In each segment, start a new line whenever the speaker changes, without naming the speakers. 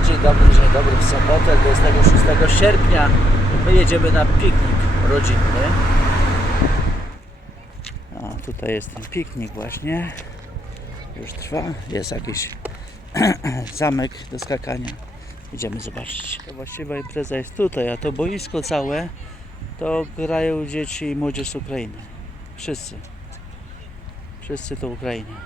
dobry, dzień dobry, dzień dobry w sobotę 26 sierpnia. My jedziemy na piknik rodzinny. A tutaj jest ten piknik właśnie. Już trwa. Jest jakiś zamek do skakania. Idziemy zobaczyć. To właściwa impreza jest tutaj, a to boisko całe to grają dzieci i młodzież z Ukrainy. Wszyscy. Wszyscy to Ukraina.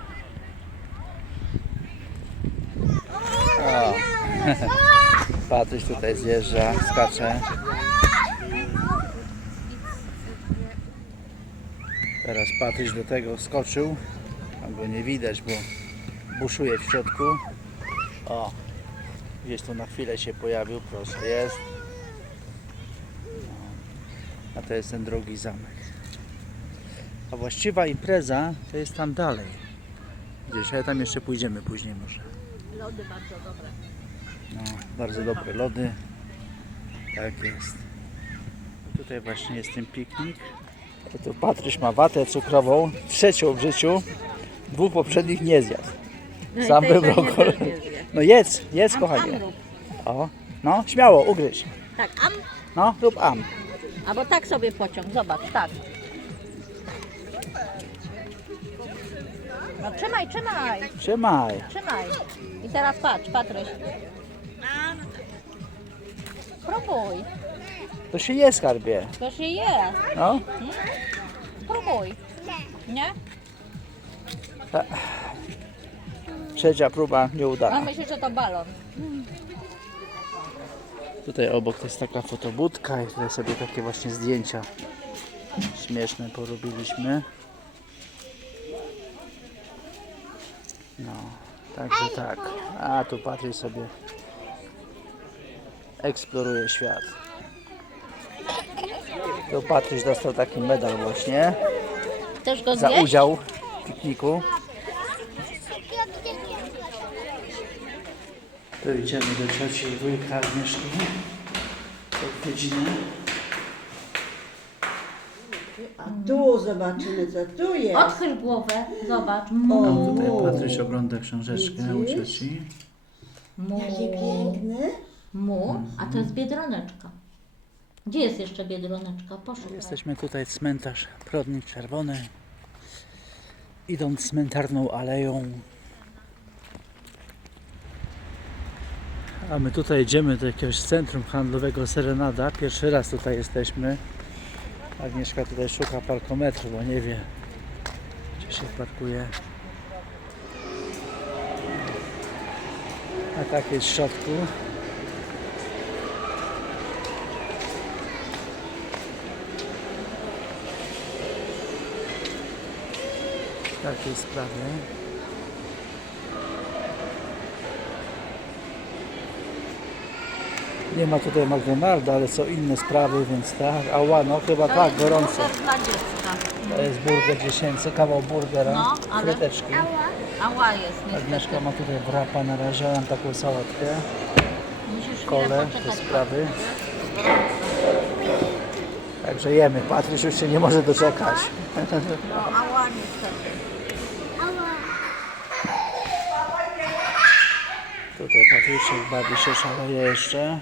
O. Patryś tutaj zjeżdża, skacze. Teraz Patryś do tego skoczył. Tam go nie widać, bo buszuje w środku. O, gdzieś tu na chwilę się pojawił, proszę, jest. A to jest ten drugi zamek. A właściwa impreza to jest tam dalej. Gdzieś, ale tam jeszcze pójdziemy później może.
Lody bardzo dobre.
No, bardzo dobre lody. Tak jest. Tutaj właśnie jest ten piknik. O, Tu Patryś ma watę cukrową, trzecią w życiu. Dwóch poprzednich nie zjadł. Sam wybrał kolor. No jedz, jedz kochanie. O, no śmiało, ugryź.
Tak, am,
No, lub am.
albo tak sobie pociąg, zobacz, tak. No trzymaj, trzymaj,
Trzymaj.
trzymaj. I teraz patrz, Patryś. Spróbuj,
To się je skarbie.
to się je.
No,
Spróbuj. Nie?
trzecia próba
No
nieudana.
myślę, że to balon.
Tutaj obok to jest taka fotobudka i tutaj sobie takie właśnie zdjęcia śmieszne porobiliśmy. No, także tak. A tu Patryk sobie eksploruje świat. Tu Patryś dostał taki medal właśnie
Chcesz go
za
zjeść?
udział w pikniku. Tu idziemy do cioci i wujka Agnieszki. Odwiedziny.
A tu zobaczymy, co tu jest.
Odchyl głowę, zobacz.
O,
Mu,
Tutaj Patryś ogląda książeczkę u cioci.
mu,
Jaki piękny.
Mu, a to jest Biedroneczka. Gdzie jest jeszcze Biedroneczka? Poszukaj.
Jesteśmy tutaj cmentarz Prodnik Czerwony. Idąc cmentarną aleją. A my tutaj idziemy do jakiegoś centrum handlowego Serenada. Pierwszy raz tutaj jesteśmy. Agnieszka tutaj szuka parkometru, bo nie wie gdzie się parkuje. A tak jest w środku. Takie sprawy. Nie ma tutaj McDonalda, ale są inne sprawy, więc tak. Ała, no chyba
To
tak,
jest
gorąco.
burger dla dziecka.
To jest burger dziesięcy, kawał burgera,
No, ale-
fryteczki.
Ała jest
Agnieszka
niestety.
ma tutaj wrapa na razie, mam taką sałatkę,
Musisz chwilę
kole, te
poczekać.
sprawy. Także jemy. Patryś już się nie może doczekać.
No, ała niestety.
Tutaj Patryczek bawi się szaleje jeszcze.